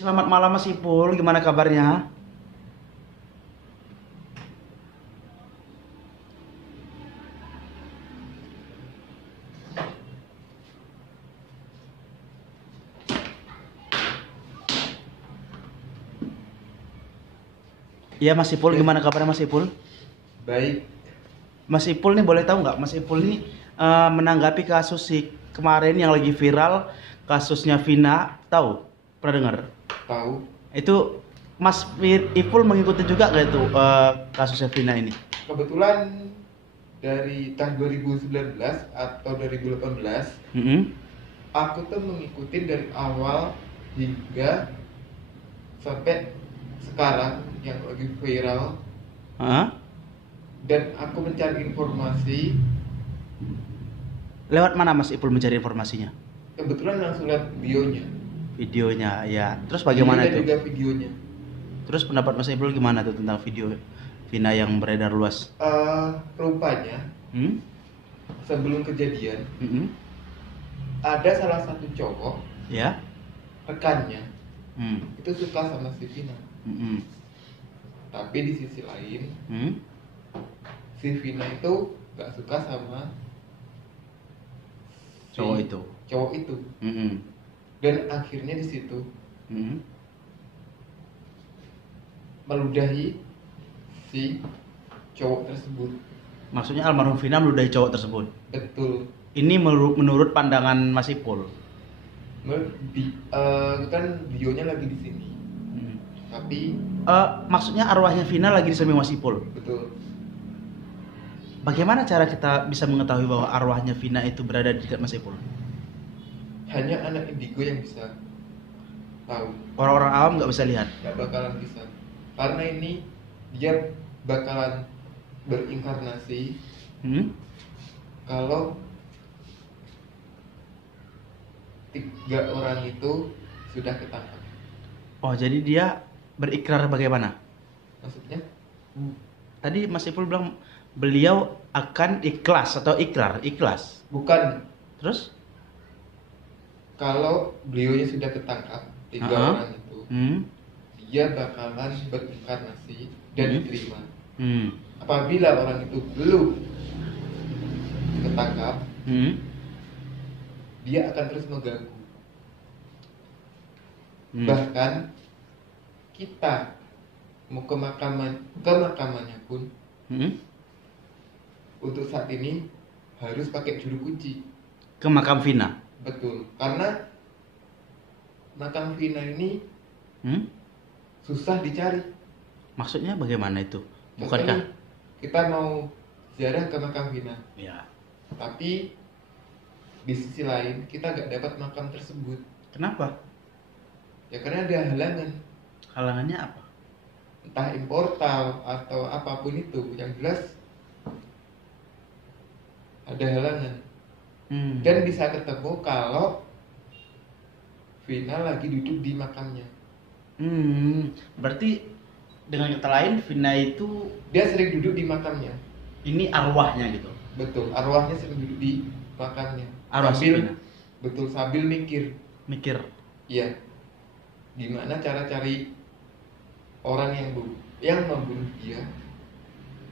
Selamat malam Mas Ipul, gimana kabarnya? Iya Mas Ipul, Oke, gimana kabarnya Mas Ipul? baik. Mas Ipul nih boleh tahu nggak Mas Ipul nih menanggapi kasus si kemarin yang lagi viral, kasusnya Vina, tahu? Pernah dengar? Tahu. Itu Ipul mengikuti juga nggak itu kasusnya Vina ini? Kebetulan dari tahun 2019 atau 2018, Mm-mm. aku tuh mengikuti dari awal hingga sampai sekarang yang lagi viral, Hah? dan aku mencari informasi. Lewat mana Mas Ipul mencari informasinya? Kebetulan langsung lihat bionya, Videonya, ya. Terus bio bagaana dan itu? juga videonya. Terus pendapat Mas Ipul gimana tuh tentang video Vina yang beredar luas? Rupanya Hmm? sebelum kejadian Mm-mm. ada salah satu cowok, Ya? rekannya, Hmm. itu suka sama si Vina. Mm-mm. Tapi di sisi lain, Hmm? si Vina itu gak suka sama si Cowok itu. cowok itu. Mm-mm. Dan akhirnya di situ Mm-mm. meludahi si cowok tersebut. Maksudnya almarhum Vina meludahi cowok tersebut. Betul. Ini menurut pandangan Mas Ipul. Kan videonya lagi di sini, Mm. tapi Maksudnya arwahnya Vina lagi di samping Mas Ipul. betul, Bagaimana cara kita bisa mengetahui bahwa arwahnya Vina itu berada di dekat Mas Ipul? hanya anak indigo yang bisa tahu. Orang-orang awam nggak bisa lihat. Gak bakalan bisa, karena ini dia bakalan berinkarnasi Hmm? kalau tiga orang itu sudah ketangkap. Oh, jadi dia berikrar bagaimana? Maksudnya Tadi Mas Ipul bilang beliau akan ikhlas atau ikhlas. bukan, Terus? kalau beliaunya sudah ketangkap tiga Uh-uh. orang itu, Hmm. dia bakalan berinkarnasi dan Hmm. diterima. Hmm. Apabila orang itu belum ketangkap, Hmm. dia akan terus mengganggu. Hmm. Bahkan kita mau ke makamannya pun Hmm. untuk saat ini harus pakai juru kunci. Ke makam Vina. Betul, karena makam Vina ini Hmm? susah dicari. Maksudnya bagaimana itu? Contohnya, Bukankah? kita mau ziarah ke makam Vina, Ya. tapi di sisi lain kita gak dapat makam tersebut. Kenapa? Ya karena ada halangan, Halangannya apa? entah importal atau apapun itu, yang jelas ada halangan. Hmm. Dan bisa ketemu kalau Vina lagi duduk di makamnya. Berarti dengan kata lain Vina itu Dia sering duduk di makamnya. ini arwahnya gitu. Betul, arwahnya sering duduk di makamnya. Arwah si Vina. Betul, sambil mikir, Mikir. iya, gimana cara cari orang yang membunuh dia.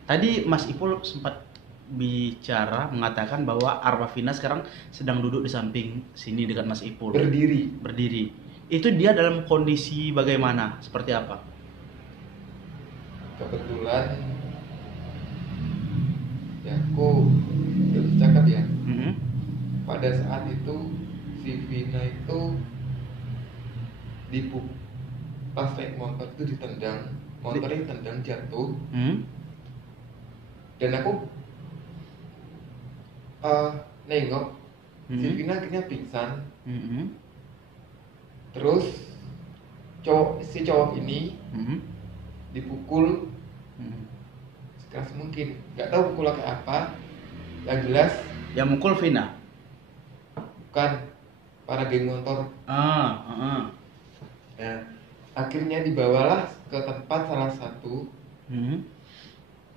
Tadi Mas Ipul sempat bicara mengatakan bahwa arwah Vina sekarang sedang duduk di samping sini dekat Mas Ipul. Berdiri. Itu dia dalam kondisi bagaimana? Seperti apa? Kebetulan ya aku harus cakap ya, Mhm. pada saat itu si Vina itu pas naik motor itu ditendang, motornya ditendang jatuh, Hmm? dan aku nengok si Mhm. Vina akhirnya pingsan. Mhm. Terus si cowok ini Mhm. dipukul Mhm. sekeras mungkin, nggak tahu pukul kayak apa, yang jelas Yang mukul Vina. bukan para geng motor. Ya, akhirnya dibawalah ke tempat salah satu Mhm.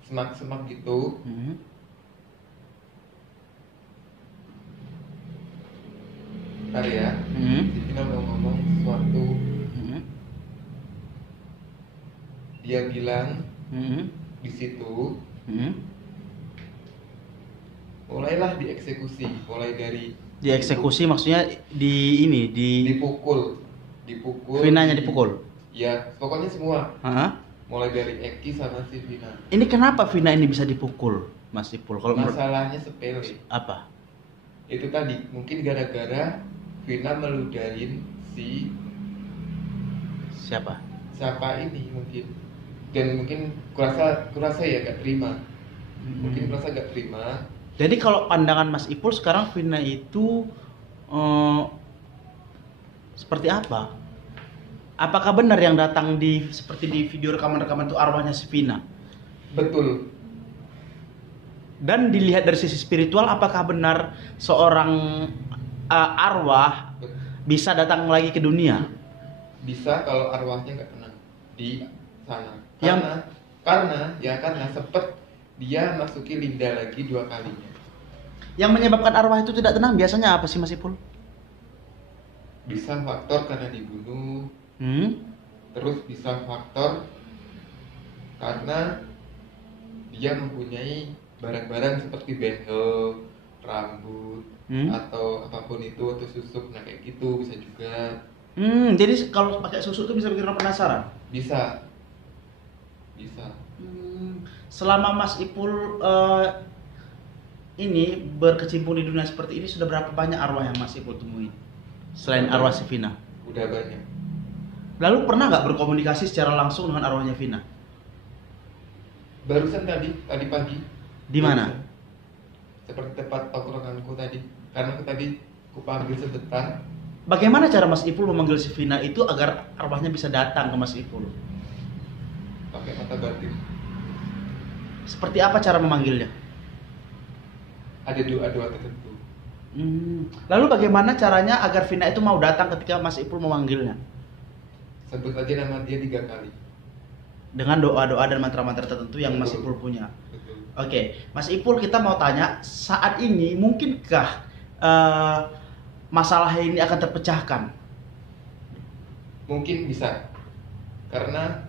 semak-semak gitu. Mhm. Ntar ya, Mhm. si Vina mau ngomong sesuatu. Mhm. dia bilang Hmm. di situ Hmm. mulailah dieksekusi, mulai dari Dieksekusi maksudnya di ini di dipukul, Vinanya dipukul. ya pokoknya semua, Hah? mulai dari Eki sama si Vina. Ini kenapa Vina ini bisa dipukul, Mas Ipul? Kalau menurut Masalahnya sepele, apa? itu tadi mungkin gara-gara Vina meludahin si Siapa? siapa ini mungkin, dan mungkin kurasa ya gak terima, mungkin kurasa gak terima. Jadi kalau pandangan Mas Ipul sekarang Vina itu eh, seperti apa? Apakah benar yang datang seperti di video rekaman-rekaman itu arwahnya si Vina? Betul, Dan dilihat dari sisi spiritual, apakah benar seorang arwah bisa datang lagi ke dunia? bisa kalau arwahnya nggak tenang di sana, Yang- karena sempet dia masuki Linda lagi 2 kalinya. Yang menyebabkan arwah itu tidak tenang biasanya apa sih Mas Ipul? Bisa faktor karena dibunuh, Hmm? terus bisa faktor karena dia mempunyai barang-barang seperti bendel, rambut, atau apapun itu, atau susuk, nah kayak gitu bisa juga. Jadi kalau pakai susu itu bisa bikin orang penasaran? Bisa. Selama Mas Ipul ini berkecimpung di dunia seperti ini, sudah berapa banyak arwah yang Mas Ipul temui? Selain arwah si Vina. Udah banyak. Lalu pernah nggak berkomunikasi secara langsung dengan arwahnya Vina? Barusan tadi pagi. Di mana? Barusan. Seperti tempat tongkronganku tadi. Karena aku tadi kupanggil sebentar. Bagaimana cara Mas Ipul memanggil si Vina itu agar arwahnya bisa datang ke Mas Ipul? Pakai mata batin. Seperti apa cara memanggilnya? Ada doa-doa tertentu. Lalu bagaimana caranya agar Vina itu mau datang ketika Mas Ipul memanggilnya? Sebut aja nama dia 3 kali. Dengan doa-doa dan mantra-mantra tertentu yang Mas Ipul punya. Betul. Oke, Mas Ipul, kita mau tanya, saat ini mungkinkah masalah ini akan terpecahkan? Mungkin bisa. Karena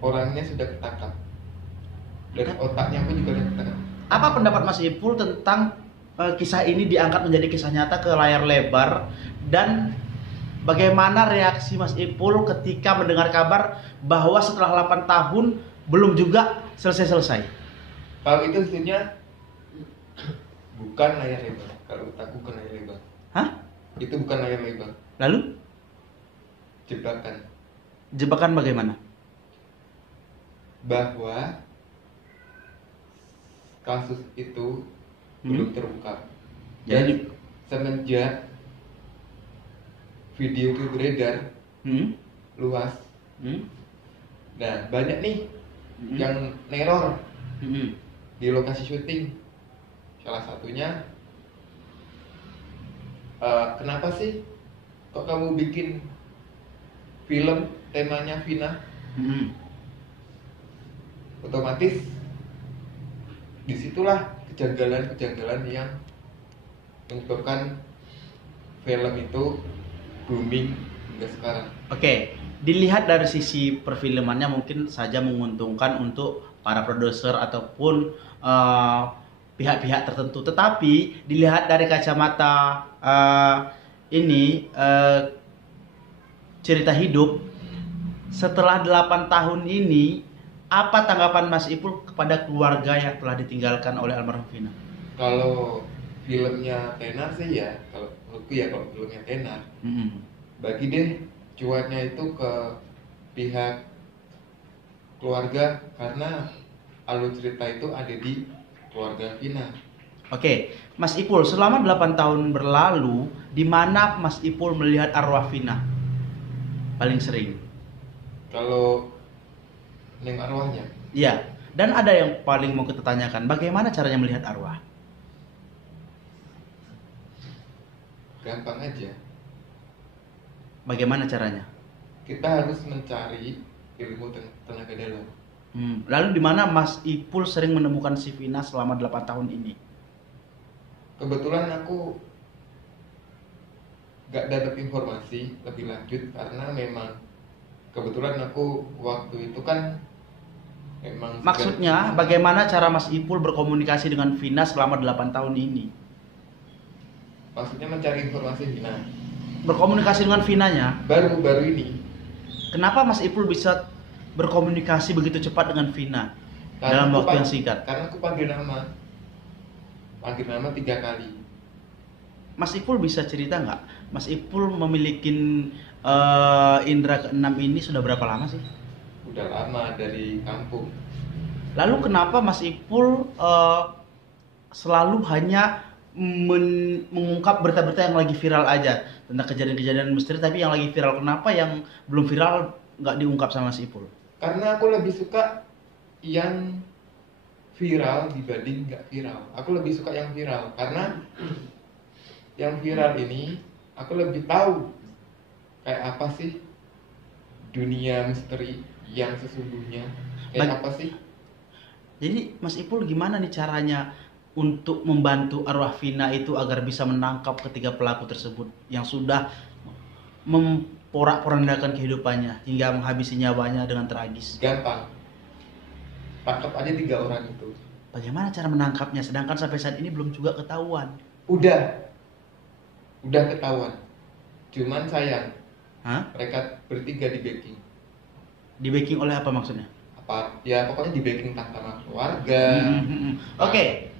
orangnya sudah ketangkap. Dan otaknya pun juga sudah ketangkap. Apa pendapat Mas Ipul tentang kisah ini diangkat menjadi kisah nyata ke layar lebar, dan bagaimana reaksi Mas Ipul ketika mendengar kabar bahwa setelah 8 tahun belum juga selesai-selesai? Kalau itu sebenarnya bukan layar lebar. Kalau otakku bukan layar lebar. Hah? Itu bukan layar lebar. Lalu Jebakan. jebakan bagaimana? Bahwa kasus itu belum terungkap. Jadi Semenjak video itu beredar luas, nah banyak nih yang neror di lokasi syuting. Salah satunya, kenapa sih kok kamu bikin film temanya Vina? Otomatis disitulah kejanggalan-kejanggalan yang menyebabkan film itu booming hingga sekarang. Oke, dilihat dari sisi perfilmannya mungkin saja menguntungkan untuk para produser ataupun pihak-pihak tertentu. Tetapi dilihat dari kacamata cerita hidup, setelah 8 tahun ini, apa tanggapan Mas Ipul kepada keluarga yang telah ditinggalkan oleh almarhum Vina? Kalau filmnya tenar sih ya, kalau menurutku ya, kalau filmnya tenar, bagi deh cuannya itu ke pihak keluarga, karena alur cerita itu ada di keluarga Vina. Oke, Mas Ipul, selama 8 tahun berlalu, di mana Mas Ipul melihat arwah Vina paling sering? Kalau neng arwahnya, Iya, dan ada yang paling mau kita tanyakan, bagaimana caranya melihat arwah? gampang aja. Bagaimana caranya? Kita harus mencari ilmu tenaga dalam. Lalu di mana Mas Ipul sering menemukan si Vina selama 8 tahun ini? Kebetulan aku gak dapat informasi lebih lanjut karena memang kebetulan aku waktu itu kan memang Maksudnya bagaimana cara Mas Ipul berkomunikasi dengan Vina selama 8 tahun ini? maksudnya mencari informasi Vina. Berkomunikasi dengan Vinanya. Baru ini. Kenapa Mas Ipul bisa berkomunikasi begitu cepat dengan Vina dalam waktu yang singkat? Karena aku panggil nama 3 kali. Mas Ipul bisa cerita nggak? Mas Ipul memiliki indera keenam ini sudah berapa lama sih? Udah lama dari kampung. Lalu kenapa Mas Ipul selalu hanya mengungkap berita-berita yang lagi viral aja tentang kejadian-kejadian misteri, tapi yang lagi viral, kenapa yang belum viral nggak diungkap sama Mas Ipul? Karena aku lebih suka yang viral dibanding nggak viral. Aku lebih suka yang viral karena yang viral ini aku lebih tahu kayak apa sih dunia misteri yang sesungguhnya, kayak apa sih. Jadi Mas Ipul gimana nih caranya untuk membantu arwah Vina itu agar bisa menangkap ketiga pelaku tersebut yang sudah memporak-porandakan kehidupannya hingga menghabisi nyawanya dengan tragis? Gampang, tangkap aja 3 orang itu. Bagaimana cara menangkapnya sedangkan sampai saat ini belum juga ketahuan? Udah ketahuan, cuman sayang. Mereka bertiga di backing. Di backing oleh apa maksudnya? Apa ya, pokoknya di backing entah sama keluarga. Oke.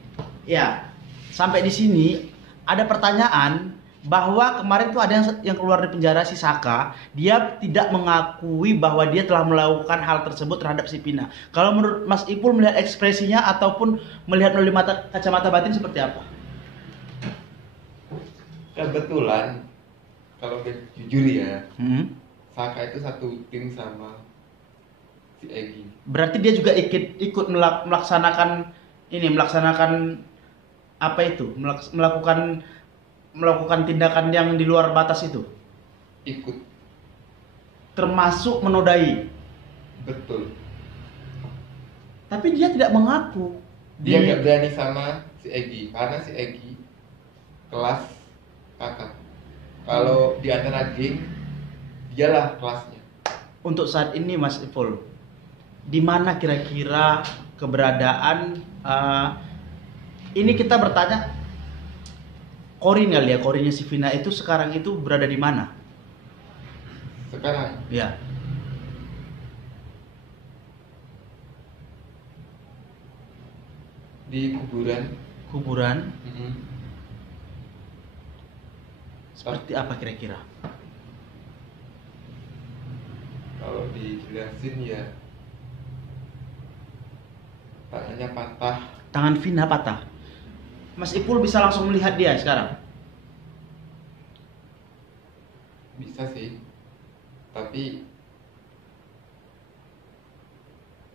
Ya, sampai di sini ada pertanyaan bahwa kemarin tuh ada yang keluar dari penjara, si Saka. Dia tidak mengakui bahwa dia telah melakukan hal tersebut terhadap si Vina. Kalau menurut Mas Ipul melihat ekspresinya ataupun melihat melalui kacamata batin seperti apa? Kebetulan kalau jujur ya, Saka itu satu tim sama si Egi. Berarti dia juga ikut melaksanakan apa itu? Melakukan tindakan yang di luar batas itu? Ikut. Termasuk menodai. Betul. Tapi dia tidak mengaku. Dia nggak berani sama si Egi karena si Egi kelas kakak. Kalau di antara geng, dialah kelasnya. Untuk saat ini Mas Ipul, di mana kira-kira keberadaan ini kita bertanya Korin kali ya, Korinnya si Vina itu sekarang itu berada di mana? Sekarang? Ya. Di kuburan. Kuburan? Seperti apa kira-kira? Kalau dijelasin ya, tangannya patah. Tangan Vina patah? Mas Ipul bisa langsung melihat dia sekarang? Bisa sih, tapi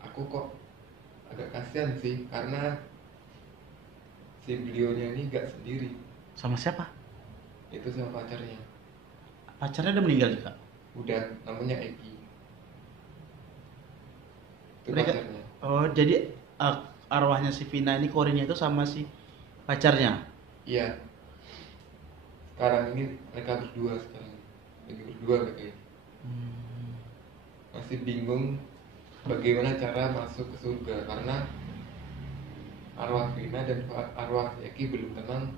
aku kok agak kasihan sih karena si beliaunya ini gak sendiri. Sama siapa? Itu sama pacarnya. Pacarnya udah meninggal juga? Udah, namanya Egi. Itu Mereka, pacarnya. oh jadi arwahnya si Vina ini Korinnya itu sama si pacarnya? Iya. Sekarang ini mereka berdua sekarang. Lagi berdua mereka ini. Masih bingung bagaimana cara masuk ke surga karena arwah Vina dan arwah Eki belum tenang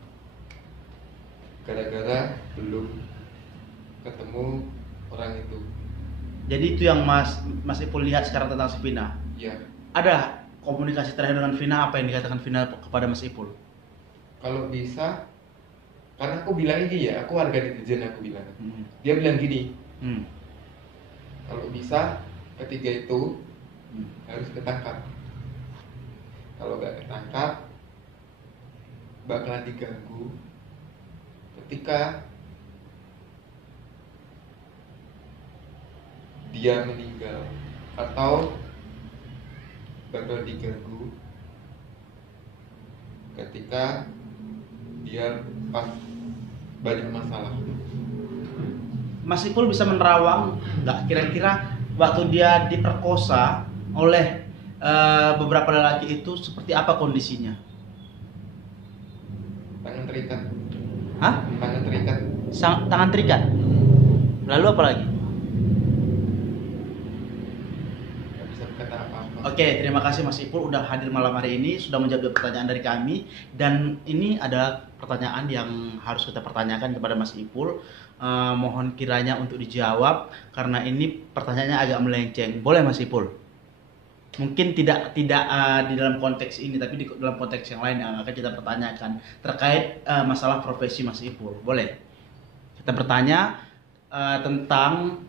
gara-gara belum ketemu orang itu. Jadi itu yang Mas Ipul lihat sekarang tentang si Vina? Iya. Ada komunikasi terakhir dengan Vina, apa yang dikatakan Vina kepada Mas Ipul? Kalau bisa, karena aku bilang ini ya, aku warga netizen aku bilang. Dia bilang gini, kalau bisa ketiga itu harus ketangkap. Kalau nggak ketangkap, bakalan diganggu ketika dia meninggal, atau bakal diganggu ketika dia pas banyak masalah. Mas Ipul bisa menerawang nggak kira-kira waktu dia diperkosa oleh beberapa lelaki itu seperti apa kondisinya? Tangan terikat. Hah? Tangan terikat. Tangan terikat? Lalu apa lagi? Oke, terima kasih Mas Ipul udah hadir malam hari ini, sudah menjawab pertanyaan dari kami. Dan ini ada pertanyaan yang harus kita pertanyakan kepada Mas Ipul. Mohon kiranya untuk dijawab karena ini pertanyaannya agak melenceng. Boleh Mas Ipul? Mungkin tidak di dalam konteks ini, tapi di dalam konteks yang lain yang akan kita pertanyakan terkait masalah profesi Mas Ipul. Boleh? Kita bertanya tentang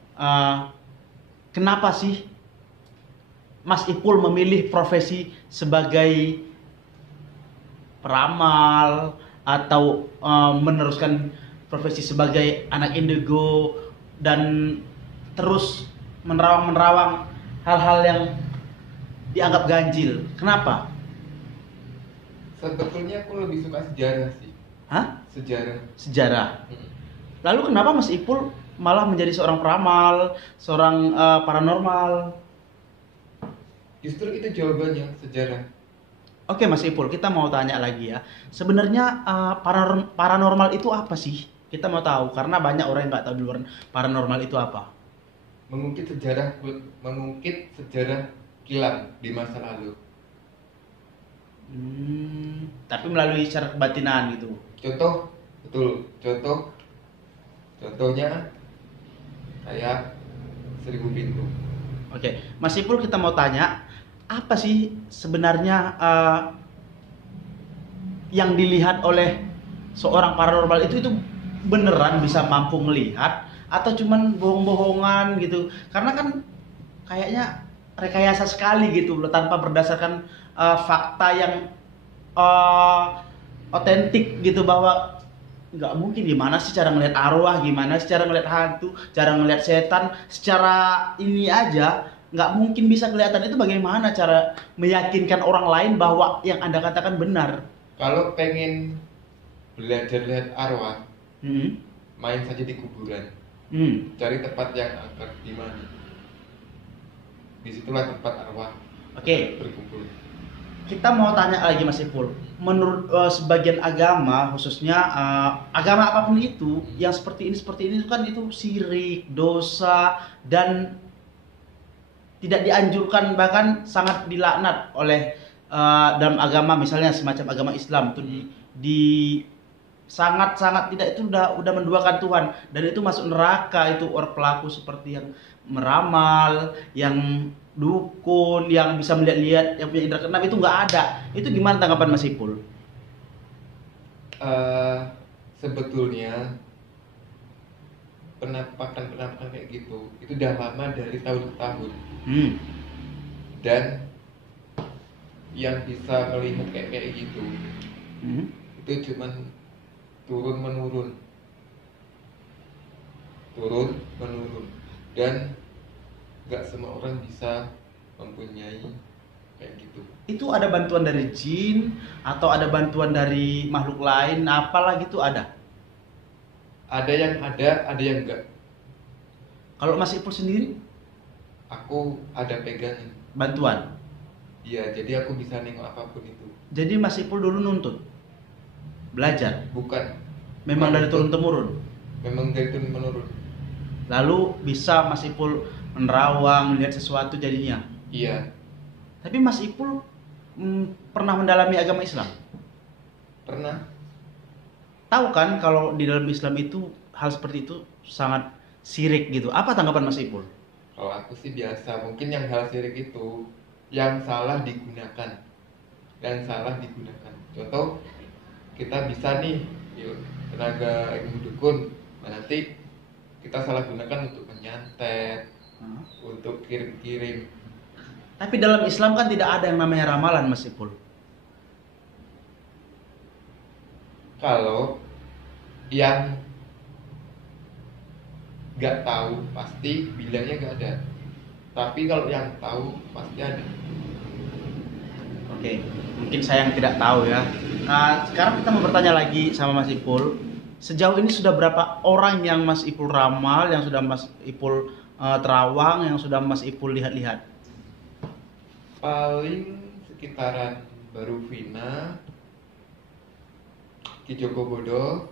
kenapa sih Mas Ipul memilih profesi sebagai peramal atau meneruskan profesi sebagai anak indigo dan terus menerawang hal-hal yang dianggap ganjil. Kenapa? Sebetulnya aku lebih suka sejarah sih. Hah? Sejarah. Lalu kenapa Mas Ipul malah menjadi seorang peramal, seorang paranormal? Justru itu jawabannya, sejarah. Oke Mas Ipul, kita mau tanya lagi ya. Sebenarnya paranormal itu apa sih? Kita mau tahu karena banyak orang yang nggak tahu di luar paranormal itu apa. Mengungkit sejarah kelam di masa lalu. Tapi melalui secara kebatinan gitu. Contohnya kayak 1000 pintu. Oke, Mas Ipul kita mau tanya, apa sih sebenarnya yang dilihat oleh seorang paranormal itu beneran bisa mampu melihat atau cuman bohong-bohongan gitu? Karena kan kayaknya rekayasa sekali gitu loh, tanpa berdasarkan fakta yang otentik gitu, bahwa nggak mungkin. Gimana sih cara ngelihat arwah, gimana sih cara ngelihat hantu, cara ngelihat setan secara ini aja nggak mungkin bisa kelihatan. Itu bagaimana cara meyakinkan orang lain bahwa yang Anda katakan benar? Kalau pengen belajar lihat arwah, main saja di kuburan. Cari tempat yang angker di mana. Disitulah tempat arwah berkumpul. Kita mau tanya lagi Mas Ipul, menurut sebagian agama, khususnya agama apapun itu, yang seperti ini kan itu syirik, dosa, dan tidak dianjurkan, bahkan sangat dilaknat oleh dalam agama, misalnya semacam agama Islam itu di sangat tidak, itu udah menduakan Tuhan dan itu masuk neraka. Itu orang pelaku seperti yang meramal, yang dukun, yang bisa melihat-lihat, yang punya indera keenam, itu nggak ada. Itu gimana tanggapan Mas Ipul? Sebetulnya penampakan kayak gitu itu udah lama dari tahun ke tahun. Dan yang bisa melihat kayak gitu itu cuman turun menurun dan nggak semua orang bisa mempunyai kayak gitu. Itu ada bantuan dari jin atau ada bantuan dari makhluk lain apalah gitu? Ada yang ada yang enggak. Kalau Mas Ipul sendiri? Aku ada pegangan Bantuan? Iya, jadi aku bisa nengok apapun itu. Jadi Mas Ipul dulu nuntut? Belajar? Bukan. Memang dari turun-temurun? Memang dari turun-menurun. Lalu bisa Mas Ipul menerawang, melihat sesuatu jadinya? Iya. Tapi Mas Ipul pernah mendalami agama Islam? Pernah. Tahu kan kalau di dalam Islam itu hal seperti itu sangat syirik gitu. Apa tanggapan Mas Ipul? Kalau aku sih biasa, mungkin yang hal syirik itu yang salah digunakan. Contoh, kita bisa nih tenaga ilmu dukun, nanti kita salah gunakan untuk menyantet, untuk kirim-kirim. Tapi dalam Islam kan tidak ada yang namanya ramalan, Mas Ipul. Kalau yang nggak tahu pasti bilangnya nggak ada. Tapi kalau yang tahu pasti ada. Oke, mungkin saya yang tidak tahu ya. Nah, sekarang kita mau bertanya lagi sama Mas Ipul. Sejauh ini sudah berapa orang yang Mas Ipul ramal, yang sudah Mas Ipul terawang, yang sudah Mas Ipul lihat-lihat? Paling sekitaran Baru Vina, Ki Joko Bodo,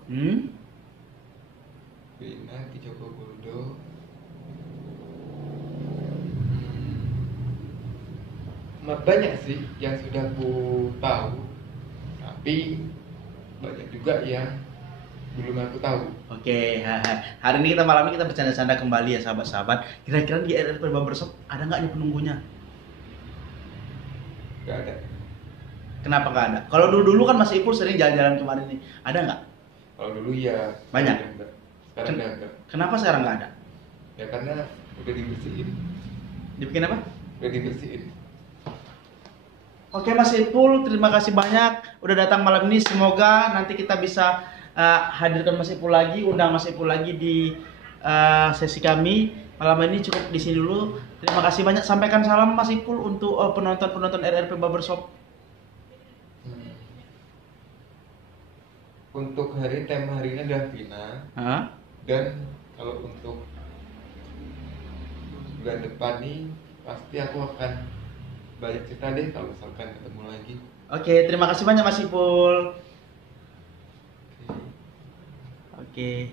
Vina, Ki Joko Bodo, banyak sih yang sudah ku tahu, tapi banyak juga yang belum aku tahu. Oke, hari ini malam ini kita bercanda-canda kembali ya sahabat-sahabat. Kira-kira di RRP Barbershop ada nggak nih penunggunya? Gak ada. Kenapa nggak ada? Kalau dulu kan Mas Ipul sering jalan-jalan kemarin nih, ada nggak? Kalau dulu ya Banyak? sekarang udah enggak. Kenapa sekarang nggak ada? Ya karena udah dibersihin. Dibikin apa? Udah dibersihin. Oke Mas Ipul, terima kasih banyak udah datang malam ini. Semoga nanti kita bisa hadirkan Mas Ipul lagi, undang Mas Ipul lagi di sesi kami. Malam ini cukup di sini dulu. Terima kasih banyak. Sampaikan salam Mas Ipul untuk penonton-penonton RRP Barbershop. Untuk tema hari ini adalah Vina. Dan kalau untuk bulan depan nih pasti aku akan banyak cerita deh kalau misalkan ketemu lagi. Oke, terima kasih banyak Mas Ipul. Oke.